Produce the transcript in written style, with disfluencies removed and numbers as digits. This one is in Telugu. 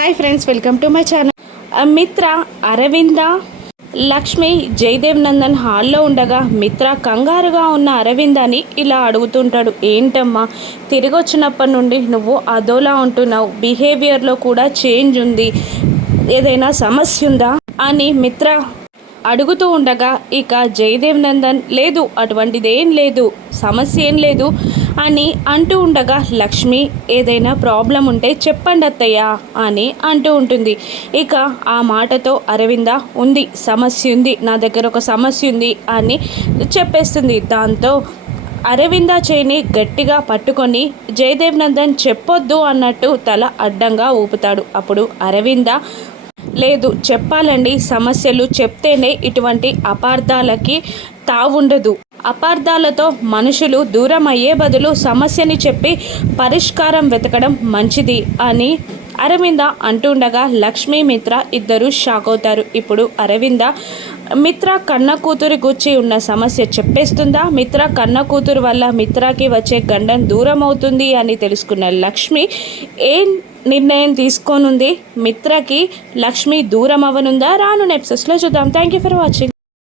Hi friends, welcome to my channel. మిత్ర, అరవింద, లక్ష్మి జయదేవ్ నందన్ హాల్లో ఉండగా మిత్ర కంగారుగా ఉన్న అరవిందని ఇలా అడుగుతుంటాడు. ఏంటమ్మా, తిరిగి వచ్చినప్పటి నుండి నువ్వు అదోలా ఉంటున్నావు, బిహేవియర్లో కూడా చేంజ్ ఉంది, ఏదైనా సమస్య ఉందా అని మిత్ర అడుగుతూ ఉండగా ఇక జయదేవ్ నందన్ లేదు, అటువంటిదేం లేదు, సమస్య ఏం లేదు అని అంటూ ఉండగా లక్ష్మి ఏదైనా ప్రాబ్లం ఉంటే చెప్పండి అత్తయ్య అని అంటూ ఉంటుంది. ఇక ఆ మాటతో అరవింద ఉంది, సమస్య ఉంది, నా దగ్గర ఒక సమస్య ఉంది అని చెప్పేస్తుంది. దాంతో అరవింద చేయిని గట్టిగా పట్టుకొని జయదేవ్ నందన్ చెప్పొద్దు అన్నట్టు తల అడ్డంగా ఊపుతాడు. అప్పుడు అరవింద లేదు, చెప్పాలండి, సమస్యలు చెప్తేనే ఇటువంటి అపార్థాలకి తావుండదు, అపార్థాలతో మనుషులు దూరం అయ్యే బదులు సమస్యని చెప్పి పరిష్కారం వెతకడం మంచిది అని అరవింద అంటుండగా లక్ష్మీ మిత్ర ఇద్దరు షాక్ అవుతారు. ఇప్పుడు అరవింద మిత్ర కన్న కూతురి గురించి ఉన్న సమస్య చెప్పేస్తుందా, మిత్ర కన్న కూతురు వల్ల మిత్రకి వచ్చే గండం దూరం అవుతుంది అని తెలుసుకున్న లక్ష్మి ఏం నిర్ణయం తీసుకోనుంది, మిత్రకి లక్ష్మి దూరం అవ్వనుందా, రాను ఎపిసోడ్స్లో చూద్దాం. Thank you for watching.